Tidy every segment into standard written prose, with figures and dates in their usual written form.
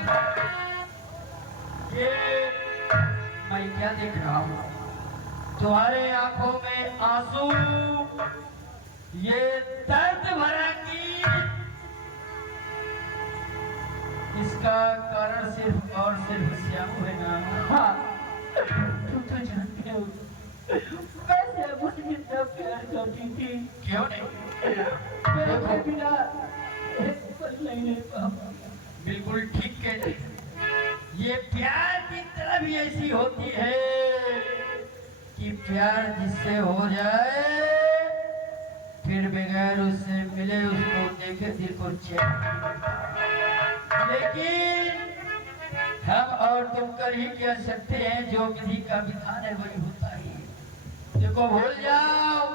था। ये मैं क्या देख रहा हूँ? तुम्हारे आंखों में आंसू, ये दर्द भरा गीत, इसका कारण सिर्फ और सिर्फ श्यामू है ना? हाँ, तुम तो जानते हो वैसे मुझे इतना प्यार करती थी। क्यों नहीं? मेरे के बिना एक पल नहीं रह पाऊंगा। बिल्कुल ठीक कहते हैं। ये प्यार की तरह भी ऐसी होती है कि प्यार जिससे हो जाए फिर बगैर उससे मिले उसको देखे दिल को चैन। लेकिन हम और तुम कर ही क्या सकते हैं, जो विधि का विधान है वही होता ही है। देखो भूल जाओ,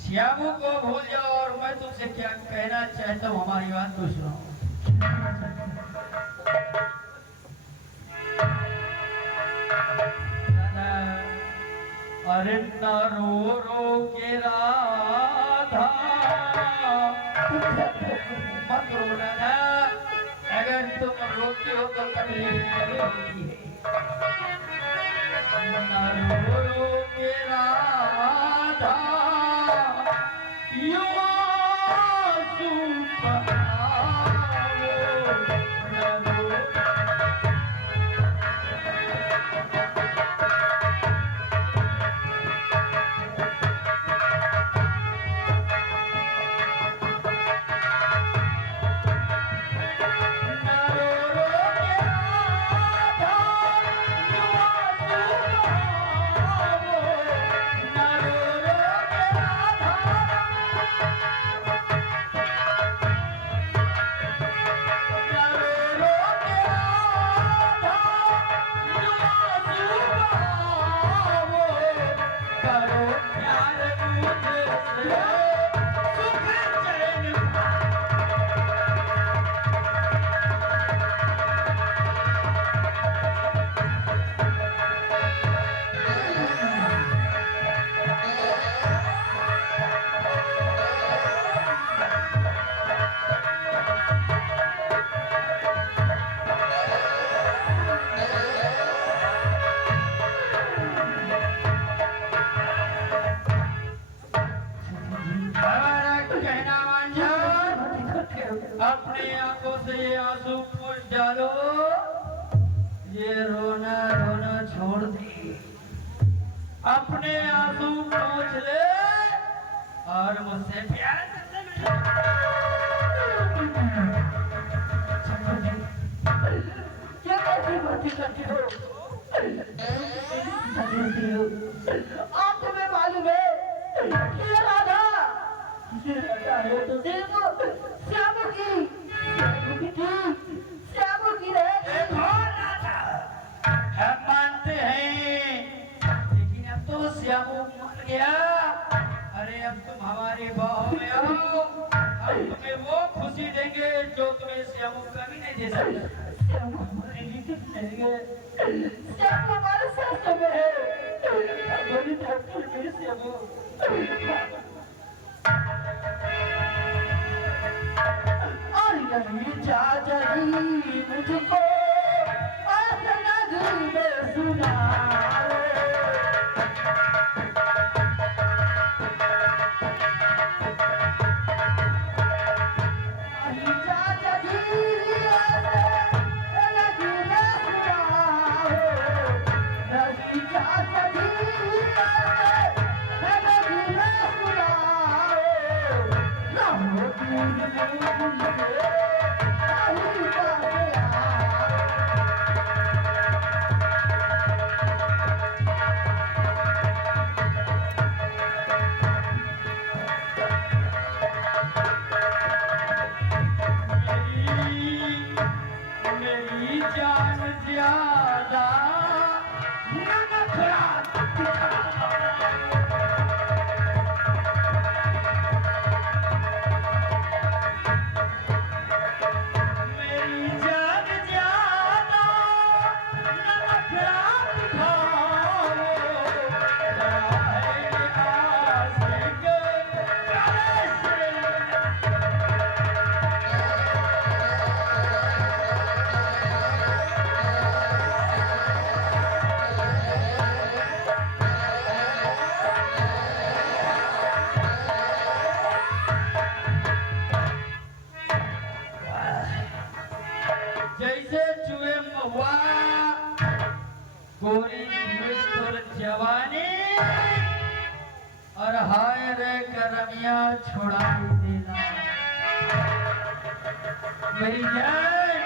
श्यामू को भूल जाओ, और मैं तुमसे क्या कहना चाहता हूँ हमारी बात को सुनो। अरे न रो रो के राधा, मत रो राधा, अगर तुम रोती हो तो तकलीफ कभी होती है। न रो रो के राधा, यूं आंसू बहाओ, न रो। अपनी आंखों से ये आंसू पोंछ डालो, ये रोना रोना छोड़ दे, अपने आंसू पोंछ ले और मुझसे प्यार करने क्या कैसी बातें करती हो? आप तुम्हें मालूम है ये राधा है तो सिर्फ श्यामू की थी, श्यामू की रहे। हम मानते हैं, लेकिन अब तो श्यामू मर गया। अरे अब तुम हमारे बाहों में आओ, हम तुम्हें वो खुशी देंगे जो तुम्हें श्यामू कभी नहीं दे सकता। श्यामू हमारे लिए नहीं है, श्यामू हमारे साथ में है, हमारी डॉक्टर में श्यामू। और नहीं चाहती मुझको नगरी में सुना जैसे चुए महुआ गोरी तोर जवानी और हाय रे करमिया छोड़ा देना मेरी जान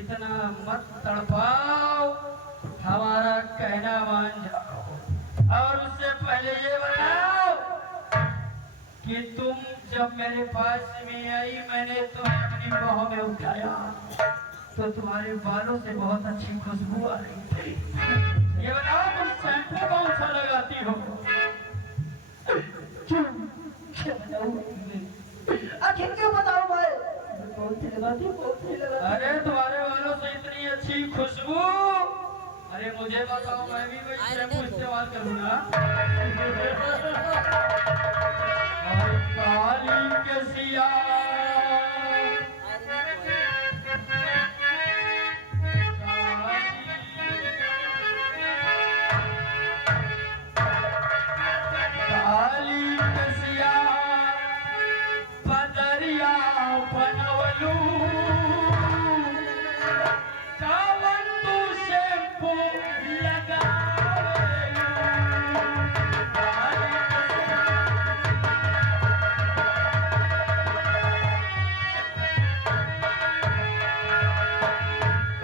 इतना मत तड़पाओ हमारा कहना मान जाओ और उससे पहले ये बताओ कि तुम जब मेरे पास में आई मैंने तुम्हें अपनी बाहों में उठाया तो तुम्हारे बालों से बहुत अच्छी खुशबू आ रही थी ये बताओ तुम शैम्पू कौन सा लगाती हो क्या बताऊं आखिर क्यों बताऊं मैं बहुत ही लगाती बहुत ही लगाती अरे तुम्हारे बालों से इतनी अच्छी खुशबू अरे मुझे बताओ मैं भी वही शैम्पू इस्तेमाल करूंगा और काली कसिया काली कसिया पदरिया बनवलू कावन तू शैम्पू लगावेलू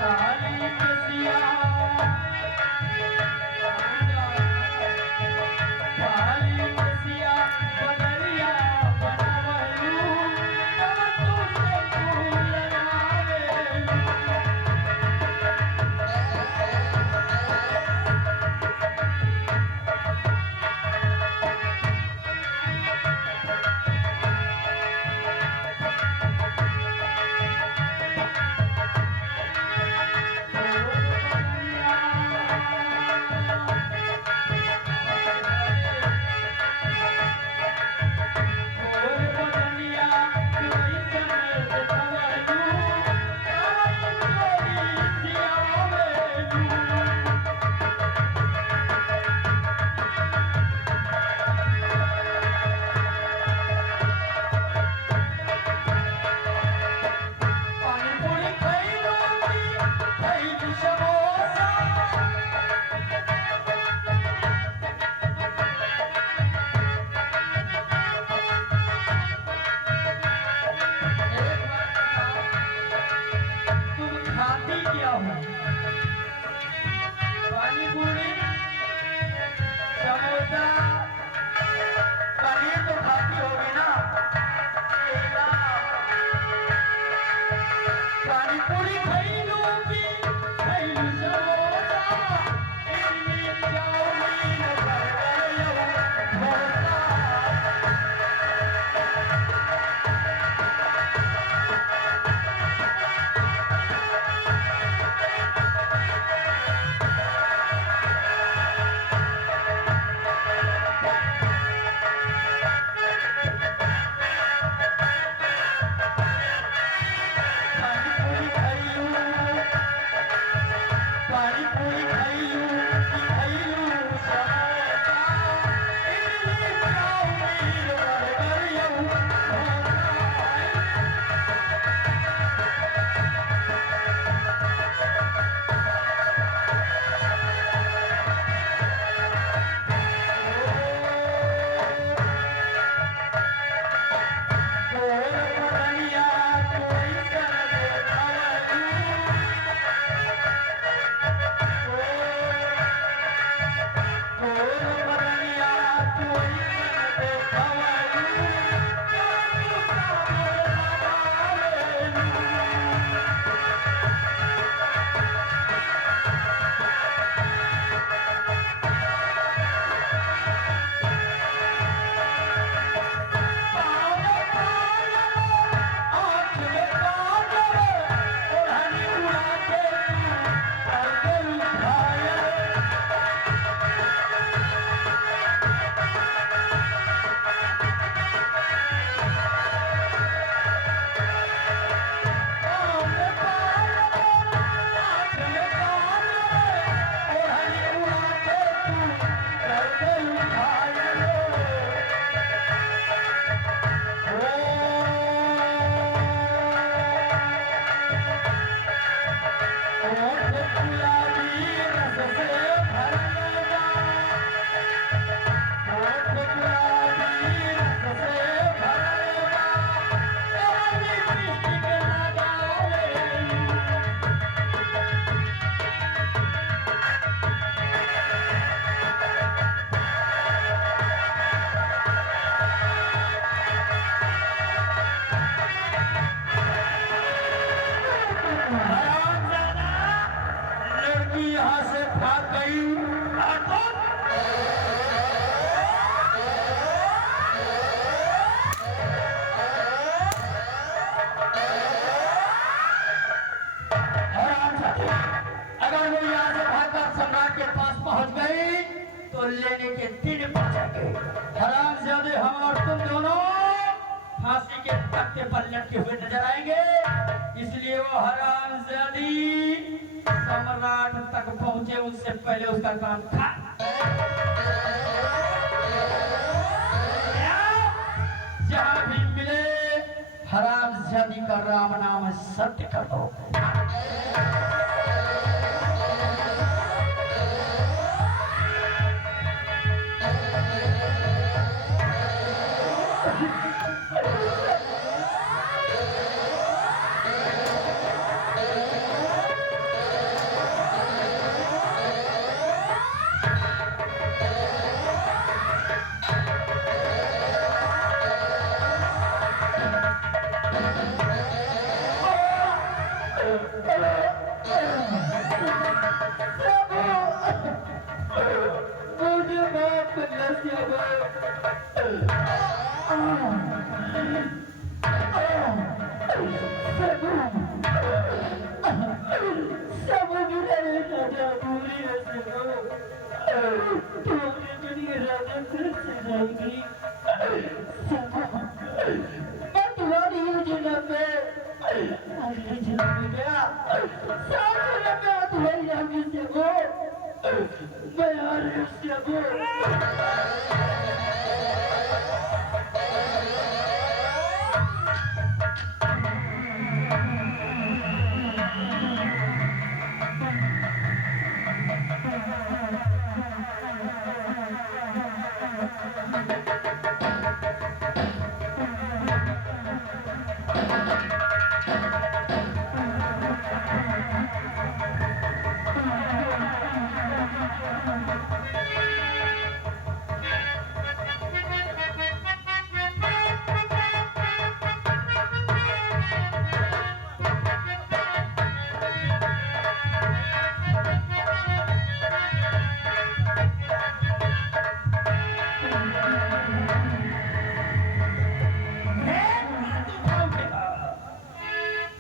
काली कसिया काली कसिया पदरिया बनवलू कावन तू शैम्पू चलते हुए नजर आएंगे, इसलिए वो हरामजादी सम्राट तक पहुंचे उससे पहले उसका काम था। जहां भी मिले हरामजादी का राम नाम सत्य कर दो।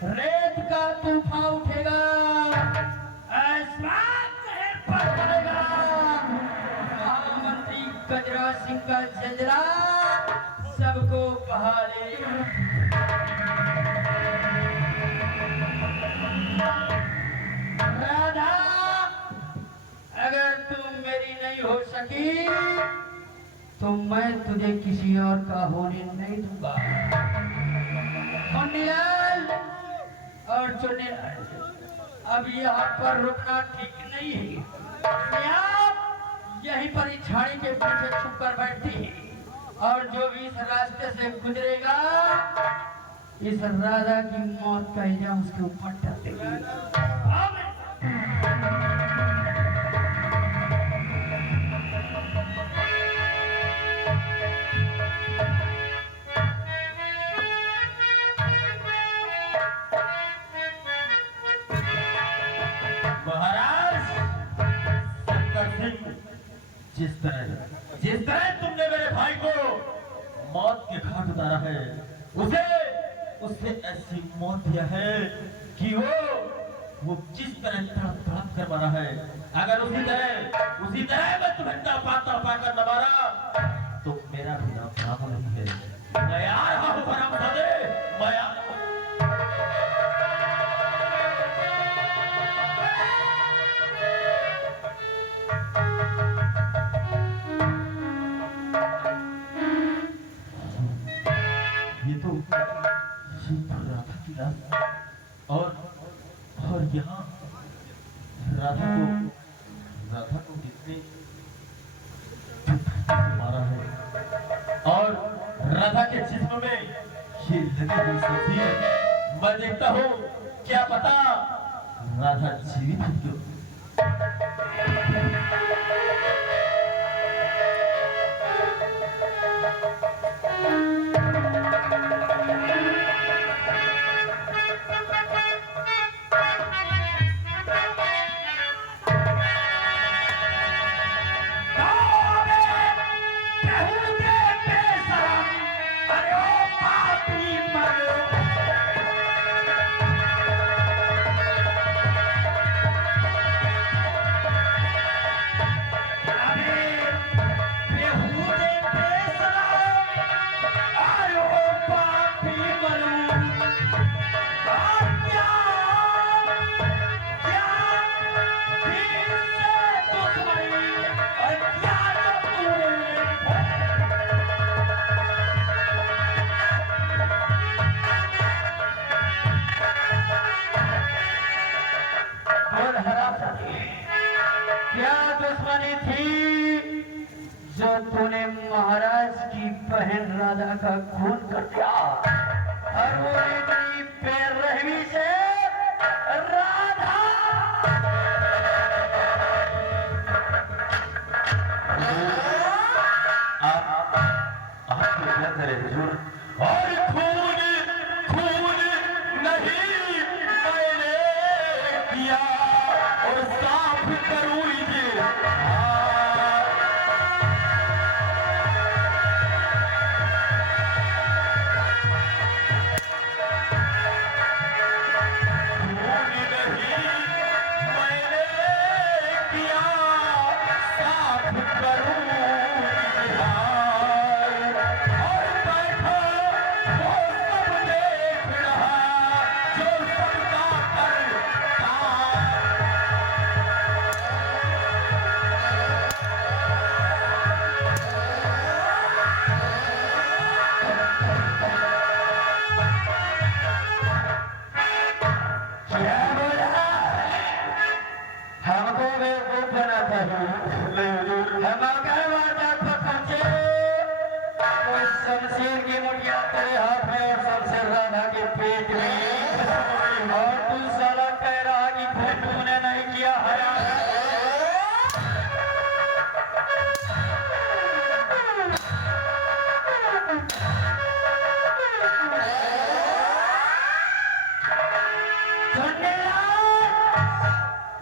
रेत का तूफान उठेगा, आसमान शहर पर पड़ेगा, महामंत्री गजरा सिंह का जंजरा सबको बहा लेगा। राधा, अगर तुम मेरी नहीं हो सकी तो मैं तुझे किसी और का होने नहीं दूंगा। और चुनिया, अब यहाँ पर रुकना ठीक नहीं है। आप यहीं पर ही झाड़ी के पीछे छुप कर बैठती है और जो भी इस रास्ते से गुजरेगा इस राधा की मौत का इल्जाम उसके ऊपर डाल देगी। जिस तरह तुमने मेरे भाई को मौत के घाट उतारा है, उसे ऐसी मौत दिया है कि वो जिस तरह तड़प तड़प कर मरा है, अगर उसी तरह मैं तुम्हें तड़पा कर न मारा तो मेरा भी नाम राम नहीं है। मैं आ रहा हूँ हरामजादे, मैं आ रहा हूँ। और यहाँ राधा को किसने मारा है और राधा के जिस्म में ये लगी हुई सब्जी मैं देखता हूँ, क्या पता राधा जीवित है क्यों। जो तूने महाराज की बहन राधा का खून कर दिया और वो इतनी बेरहमी से राधा आप क्या करें हुजूर? और खून खून नहीं मैंने किया और साफ करूं ये शमशीर की मुठिया तेरे हाथ में और शमशीर राधा के पेट में और तू साला कह रहा कि खून तूने नहीं किया है।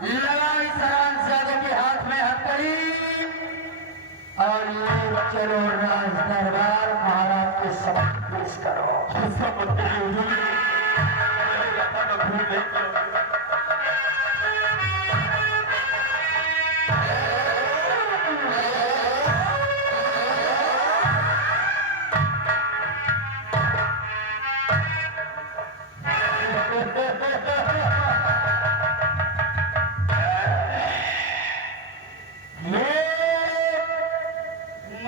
लगा इस हरामजादे के हाथ में हथकड़ी और ले चलो राज दरबार महाराज के समक्ष पेश करो।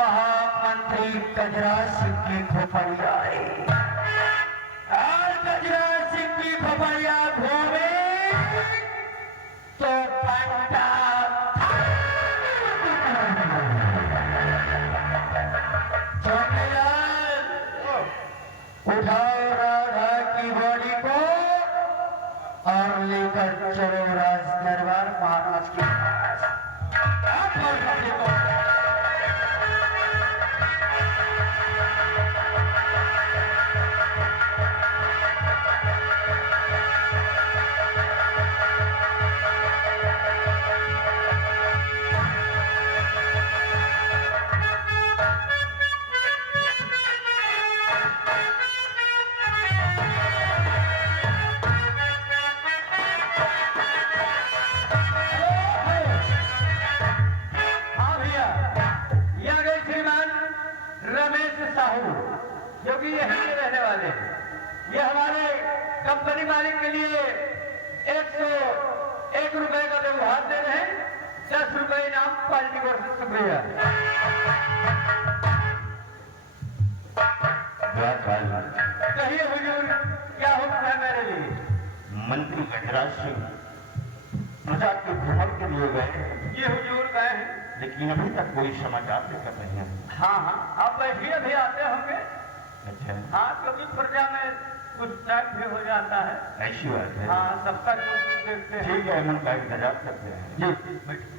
महामंत्री गजराज सिंह की खोपड़िया है और गजराज सिंह की खोपड़िया घूमे तो पंडा उठाओ राधा की बॉडी को और लेकर चलो राज दरबार महाराज के पास। जो कि यहीं के रहने वाले हैं, ये हमारे कंपनी मालिक के लिए 101 रुपए का व्यवहार दे रहे हैं। 10 रुपए इनाम पार्टी को शुक्रिया। कहिए हुजूर क्या हुक्म है मेरे लिए? मंत्री गजराज सिंह प्रजा के भ्रमण के लिए गए, ये हुजूर गए हैं, लेकिन अभी तक कोई समाचार नहीं कर रहे हैं। हाँ हाँ आप बैठिए, अभी आते होंगे। अच्छा, हाँ क्योंकि प्रजा में कुछ टाइम भी हो जाता है। ऐसी बात है। हाँ सबका कुछ देखते हैं। ठीक है, मन का इंतजार करते हैं। जी बैठिए।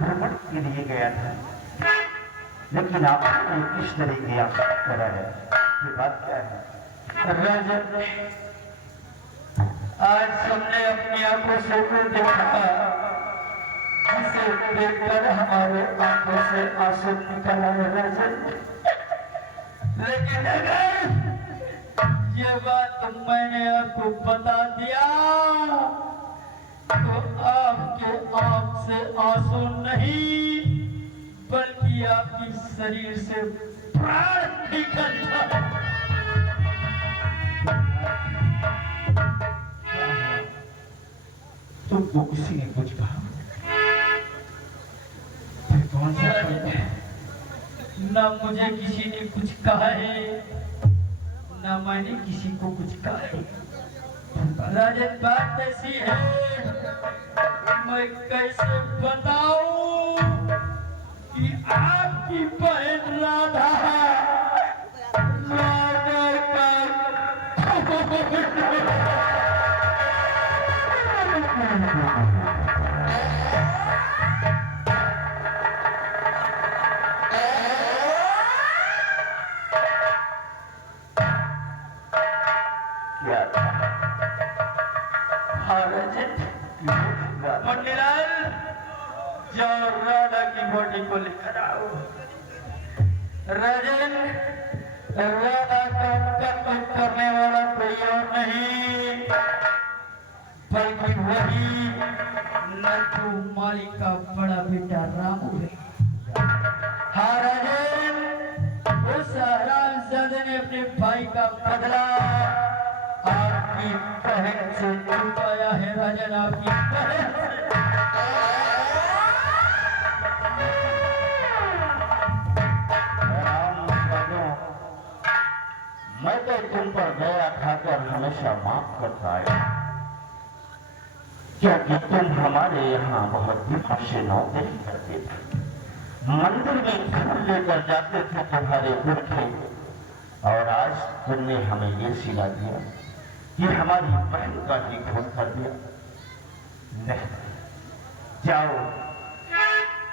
भ्रमण के लिए गया था, लेकिन आपने किस तरह किया करा है, ये बात क्या है? राजन, आज सबने अपनी आंखों से वो देखा जिसे देखकर हमारे आंखों से आंसू निकल आए राजन। लेकिन अगर ये बात मैंने आपको बता दिया तो आपके आंख से आंसू नहीं बल्कि आपकी शरीर से प्राण निकल जाए। तुमको किसी ने कुछ कहा? फिर कौन सा न मुझे किसी ने कुछ कहा है, न मैंने किसी को कुछ कहा है। राजन, बात ऐसी है, मैं कैसे बताऊं कि आपकी बहन राधा मंडीलाल, जाओ राधा की बॉडी को लेकर आओ। राजन, राधा का कत्ल करने वाला कोई और नहीं बल्कि वही नथु माली का बड़ा बेटा रामू है। हाँ राजन, उस हरामजादे ने अपने भाई का बदला आपकी बहन से चुकाया है। राजन, आपकी बहन से। मैं तो तुम पर दया खाकर हमेशा माफ करता आया, क्योंकि तुम हमारे यहाँ बहुत दिनों से नौकरी करते थे। मंदिर में फूल लेकर जाते थे तुम्हारे पुरखे, और आज तुमने हमें ये सिला दिया कि हमारी बहन का ही खून कर दिया। नहीं, जाओ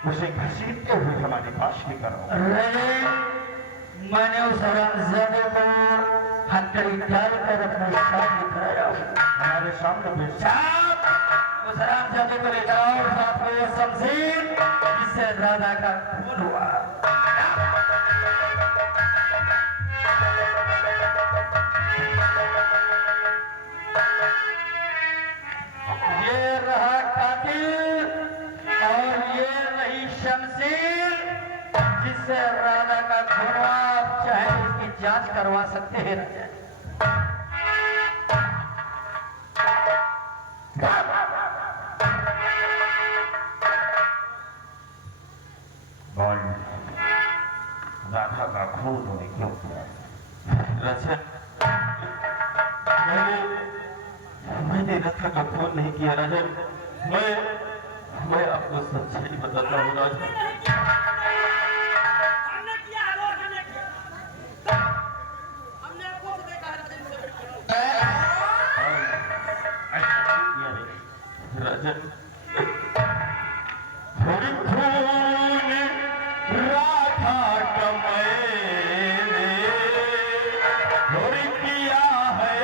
उसे घसीटते हुए हमारे पास लेकर आओ। मैंने उस हरामजादे को हथकड़ी डालकर अपने सामने कराया। हमारे सामने उस हरामजादे को लेकर आओ, साथ में वो शमशीर जिससे राधा का खून हुआ। ये रहा कातिल और ये रही शमशीर जिससे राधा का खून हुआ। आप चाहे इसकी जांच करवा सकते हैं। राधा का खून तुमने क्यों किया? मैंने रथा का खून नहीं किया राजन। मैं आपको सच्चाई बताता हूँ राजन। राजन, थोड़ी खून राधा का मैंने थोड़ी किया है।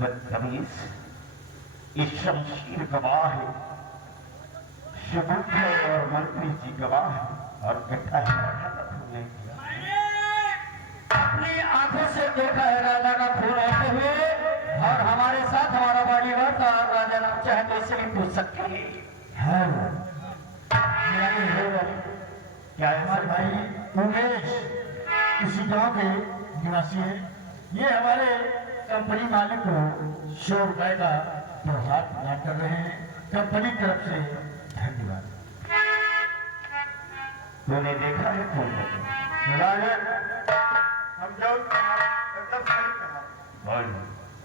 बदतमीज, इस शमशीर गवाह है, शबूत और मंत्री जी गवाह है, और कहता है राधा का खून नहीं किया। अपनी आंखों से देखा है राधा का खून होते हुए, और हमारे साथ हमारा बॉडीगार्ड था। राजा, आप चाहे तो इससे भी पूछ सकते हैं। क्या है हमारे भाई उमेश इसी गांव के निवासी है। ये हमारे कंपनी मालिक को 100 रुपए का उपहार प्रदान कर रहे हैं। कंपनी की तरफ से धन्यवाद। तूने देखा है कौन राजन, हम जो एकदम सही कहा, बोल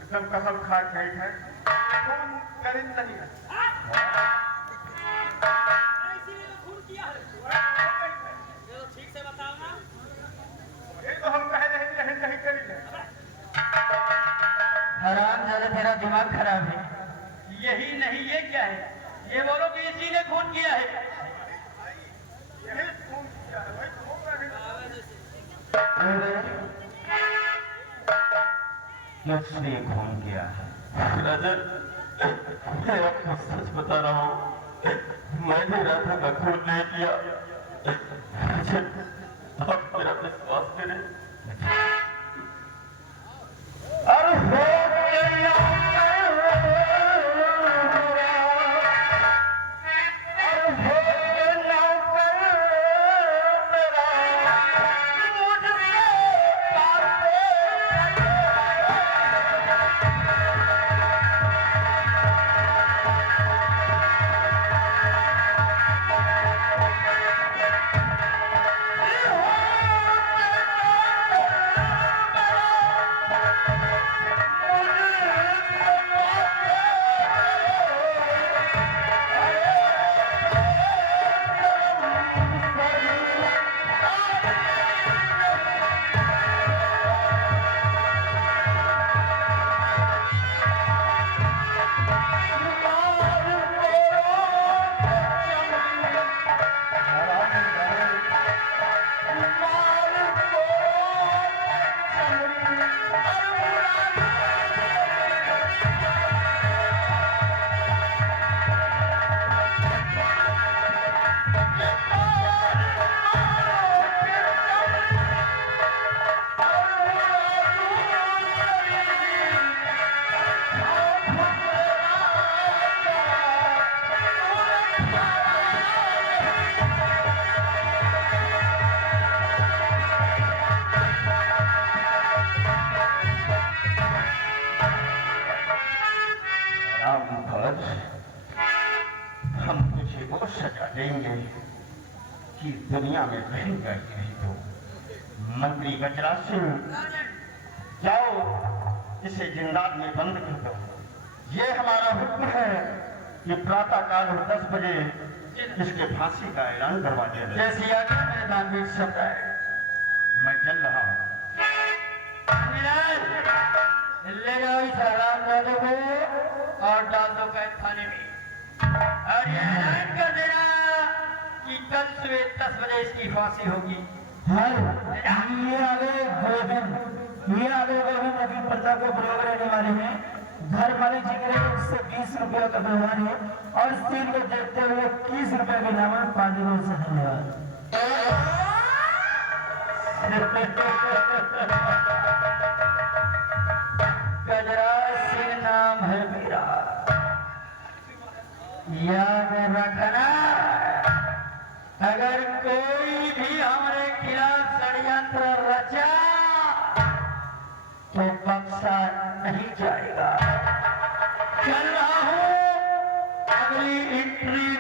एकदम कसम खा गई है, खून करीब नहीं है। ठीक से बताओ ना। ये तो हम कह रहे हैं नहीं करी है। हराम ज्यादा तेरा दिमाग खराब है। यही नहीं, ये क्या है? ये बोलो कि इसी ने खून किया है। यही खून किया है भाई, खून नहीं। किसने खून किया है? राजन, मैं आपको सच बता रहा हूँ, मैंने राधा का खून नहीं किया। राजन, आप मेरा विश्वास करें। अरे हो गया हम तुझे वो सजा देंगे कि दुनिया में रहेंगे नहीं। तो मंत्री गजराज सिंह, जाओ इसे जिंदाल में बंद कर दो। ये हमारा हुक्म है कि प्रातः काल 10 बजे इसके फांसी का ऐलान करवा दिया जाए। जैसी आज्ञा मेरे दानवीर सम्राट। मैं चल रहा हूँ। ले जाओ इस हराम जादू को और डाल दो कैद खाने में। और ये ऐलान कर देना कि कल सुबह 10 बजे इसकी फांसी होगी। हाँ, ये आगे गोविंद अभी प्रजा को प्रयोग रहने वाले हैं। घर मालिक जी के लिए 120 रुपया का व्यवहार है और स्टील को देखते हुए 21 रुपया के नाम 5 दिनों से धन्यवाद। गजराज सिंह नाम है मेरा, याद रखना। अगर कोई भी हमारे खिलाफ षड्यंत्र रचा तो बख्शा नहीं जाएगा। चल रहा हूँ, अगली एंट्री